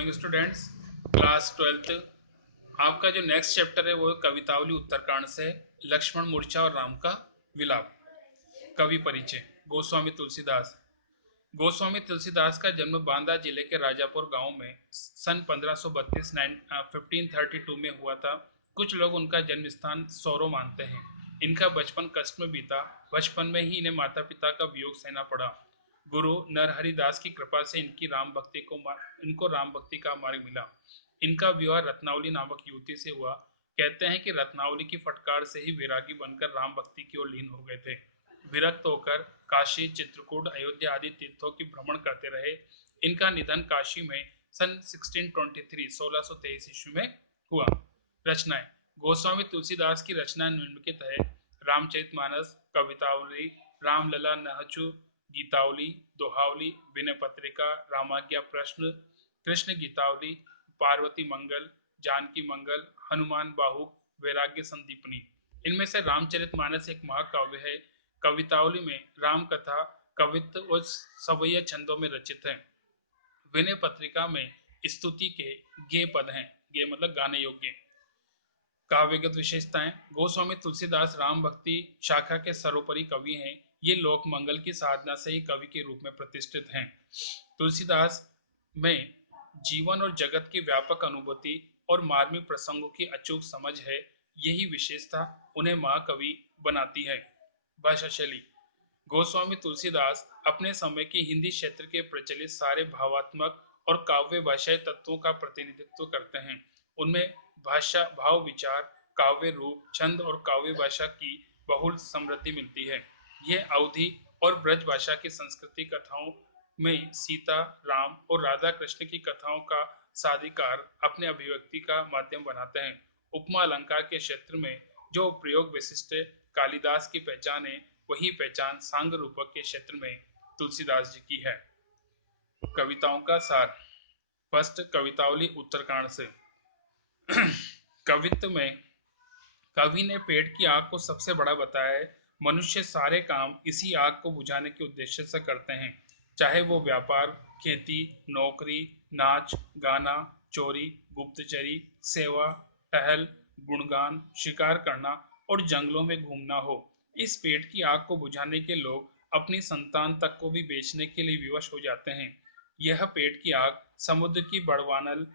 Morning students. Class 12th आपका जो next chapter है वो है कवितावली उत्तरकांड से लक्ष्मण मूर्छा और राम का विलाप। कवि परिचय। गोस्वामी तुलसीदास का जन्म बांदा जिले के राजापुर गांव में सन 1532 में हुआ था। कुछ लोग उनका जन्म स्थान सौरो मानते हैं। इनका बचपन कष्ट में बीता। बचपन में ही इन्हें माता पिता का वियोग सहना पड़ा। गुरु नरहरिदास की कृपा से इनको राम भक्ति का मार्ग मिला। इनका विवाह रत्नावली नामक युवती से हुआ। कहते हैं कि रत्नावली की फटकार से ही वैरागी बनकर राम भक्ति की ओर लीन हो गए थे। विरक्त होकर काशी, चित्रकूट, अयोध्या आदि तीर्थों की भ्रमण करते रहे। इनका निधन काशी में सन 1623 ईस्वी में हुआ। रचनाएं। गोस्वामी तुलसीदास की रचनाएं निम्नलिखित है: रामचरितमानस, कवितावली, रामलला, नहचु, गीतावली, दोहावली, विनय पत्रिका, रामाज्ञा प्रश्न, कृष्ण गीतावली, पार्वती मंगल, जानकी मंगल, हनुमान बाहुक, वैराग्य संदीपनी। इनमें से रामचरितमानस एक महाकाव्य है। कवितावली में राम कथा, कवित्व और सवैया छंदों में रचित है। विनय पत्रिका में स्तुति के गे पद हैं। गे मतलब गाने योग्य। काव्यगत विशेषताएं। गोस्वामी तुलसीदास राम भक्ति शाखा के सर्वोपरि कवि हैं। ये लोक मंगल की साधना से ही कवि के रूप में प्रतिष्ठित हैं। तुलसीदास में जीवन और जगत की व्यापक अनुभूति और मार्मिक प्रसंगों की अचूक समझ है। यही विशेषता उन्हें महाकवि बनाती है। भाषा शैली। गोस्वामी तुलसीदास अपने समय की हिंदी क्षेत्र के प्रचलित सारे भावात्मक और काव्य भाषाई तत्वों का प्रतिनिधित्व करते हैं। उनमें भाषा, भाव, विचार, काव्य रूप, छंद और काव्य भाषा की बहुल समृद्धि मिलती है। ये अवधि और ब्रज भाषा की संस्कृति कथाओं में सीता, राम और राधा कृष्ण की कथाओं का साधिकार अपने अभिव्यक्ति का माध्यम बनाते हैं। उपमा अलंकार के क्षेत्र में जो प्रयोग विशिष्ट कालिदास की पहचान है, वही पहचान सांग रूपक के क्षेत्र में तुलसीदास जी की है। कविताओं का सार। फर्स्ट, कवितावली उत्तरकांड से। कवित्व में कवि ने पेट की आग को सबसे बड़ा बताया है। मनुष्य सारे काम इसी आग को बुझाने के उद्देश्य से करते हैं, चाहे वो व्यापार, खेती, नौकरी, नाच, गाना, चोरी, गुप्तचरी, सेवा, टहल, गुणगान, शिकार करना और जंगलों में घूमना हो। इस पेट की आग को बुझाने के लोग अपनी संतान तक को भी बेचने के लिए विवश हो जाते हैं। यह पेट की आग समुद्र की बड़वानल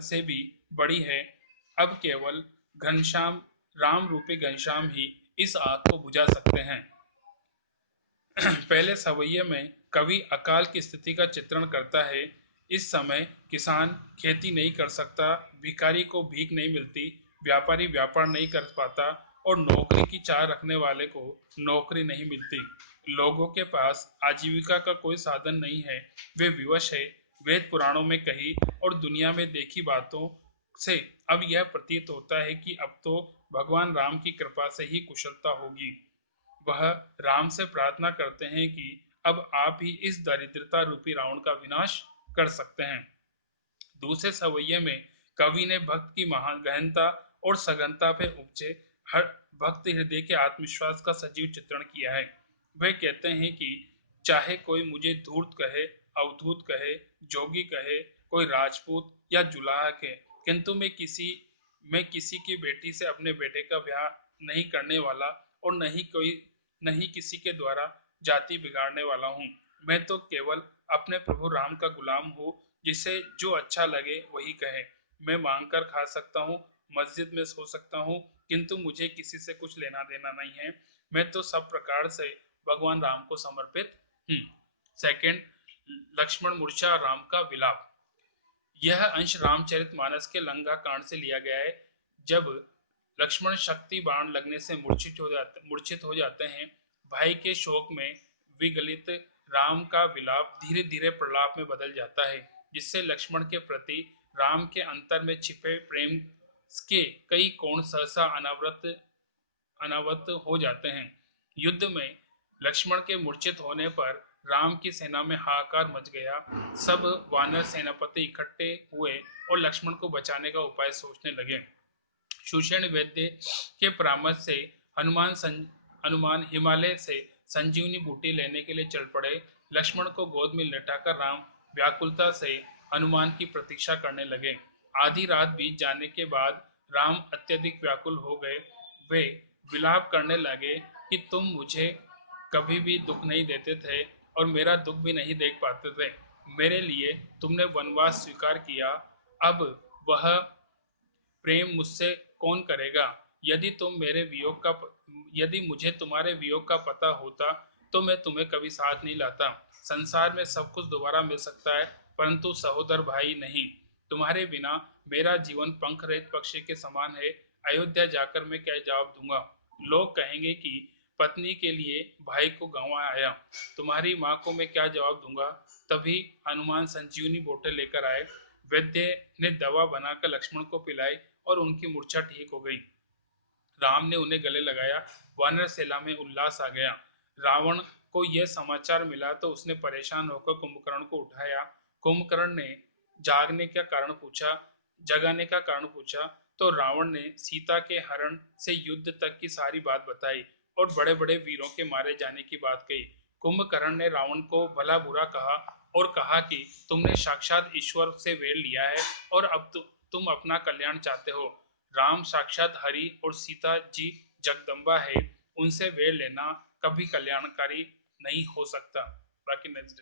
से भी बड़ी है। अब केवल घनश्याम, राम रूपी घनश्याम ही इस आग को बुझा सकते हैं। पहले सवैये में कवि अकाल की स्थिति का चित्रण करता है। इस समय किसान खेती नहीं कर सकता, भिखारी को भीख नहीं मिलती, व्यापारी व्यापार नहीं कर पाता और नौकरी की चाह रखने वाले को नौकरी नहीं मिलती। लोगों के पास आजीविका का कोई साधन नहीं है। वे विवश है वेद पुराणों में कही और दुनिया में देखी बातों से। अब यह प्रतीत होता है कि अब तो भगवान राम की कृपा से ही कुशलता होगी। वह राम से प्रार्थना करते हैं कि अब आप ही इस दरिद्रता रूपी रावण का विनाश कर सकते हैं। दूसरे सवैये में कवि ने भक्त की महान गहनता और सघनता पे उपजे हर भक्त हृदय के आत्मविश्वास का सजीव चित्रण किया है। वे कहते हैं कि चाहे कोई मुझे धूर्त कहे, अवधूत कहे, जोगी कहे, कोई राजपूत या जुलाहा कहे, किंतु मैं किसी की बेटी से अपने बेटे का ब्याह नहीं करने वाला और नहीं किसी के द्वारा जाति बिगाड़ने वाला हूँ। मैं तो केवल अपने प्रभु राम का गुलाम हूँ। जिसे जो अच्छा लगे वही कहे। मैं मांग कर खा सकता हूँ, मस्जिद में सो सकता हूँ, किंतु मुझे किसी से कुछ लेना देना नहीं है। मैं तो सब प्रकार से भगवान राम को समर्पित हूँ। सेकंड, लक्ष्मण मूर्छा और राम का विलाप। यह अंश रामचरितमानस के लंका कांड से लिया गया है। जब लक्ष्मण शक्ति बाण लगने से मूर्छित हो जाते हैं, भाई के शोक में विगलित राम का विलाप धीरे धीरे प्रलाप में बदल जाता है, जिससे लक्ष्मण के प्रति राम के अंतर में छिपे प्रेम के कई कोण सहसा अनावृत हो जाते हैं। युद्ध में लक्ष्मण के मूर्छित होने पर राम की सेना में हाहाकार मच गया। सब वानर सेनापति इकट्ठे हुए और लक्ष्मण को बचाने का उपाय सोचने लगे। सुषेण वैद्य के परामर्श से हनुमान हिमालय से संजीवनी बूटी लेने के लिए चल पड़े। लक्ष्मण को गोद में लटाकर राम व्याकुलता से अनुमान की प्रतीक्षा करने लगे। आधी रात बीत जाने के बाद राम अत्यधिक व्याकुल हो गए। वे विलाप करने लगे कि तुम मुझे कभी भी दुख नहीं देते थे और मेरा दुख भी नहीं देख पाते थे। मेरे लिए तुमने वनवास स्वीकार किया। अब वह प्रेम मुझसे कौन करेगा? यदि तुम मेरे वियोग का यदि मुझे तुम्हारे वियोग का पता होता तो मैं तुम्हें कभी साथ नहीं लाता। संसार में सब कुछ दोबारा मिल सकता है, परंतु सहोदर भाई नहीं। तुम्हारे बिना मेरा जीवन पंख रहित पक्षी के समान है। अयोध्या जाकर मैं क्या जवाब दूंगा? लोग कहेंगे कि पत्नी के लिए भाई को गंवा आया। तुम्हारी माँ को मैं क्या जवाब दूंगा? तभी हनुमान संजीवनी बोतल लेकर आए। वैद्य ने दवा बनाकर लक्ष्मण को पिलाई और उनकी मूर्छा ठीक हो गई। राम ने उन्हें गले लगाया। वानर सेना में उल्लास आ गया। रावण को यह समाचार मिला तो उसने परेशान होकर कुंभकर्ण को उठाया। कुंभकर्ण ने जागने का कारण पूछा जगाने का कारण पूछा तो रावण ने सीता के हरण से युद्ध तक की सारी बात बताई और बड़े बड़े वीरों के मारे जाने की बात कही। कुंभकर्ण ने रावण को भला बुरा कहा और कहा कि तुमने साक्षात ईश्वर से वेर लिया है और अब तुम अपना कल्याण चाहते हो। राम साक्षात हरि और सीता जी जगदम्बा है। उनसे वेर लेना कभी कल्याणकारी नहीं हो सकता। बाकी नेक्स्ट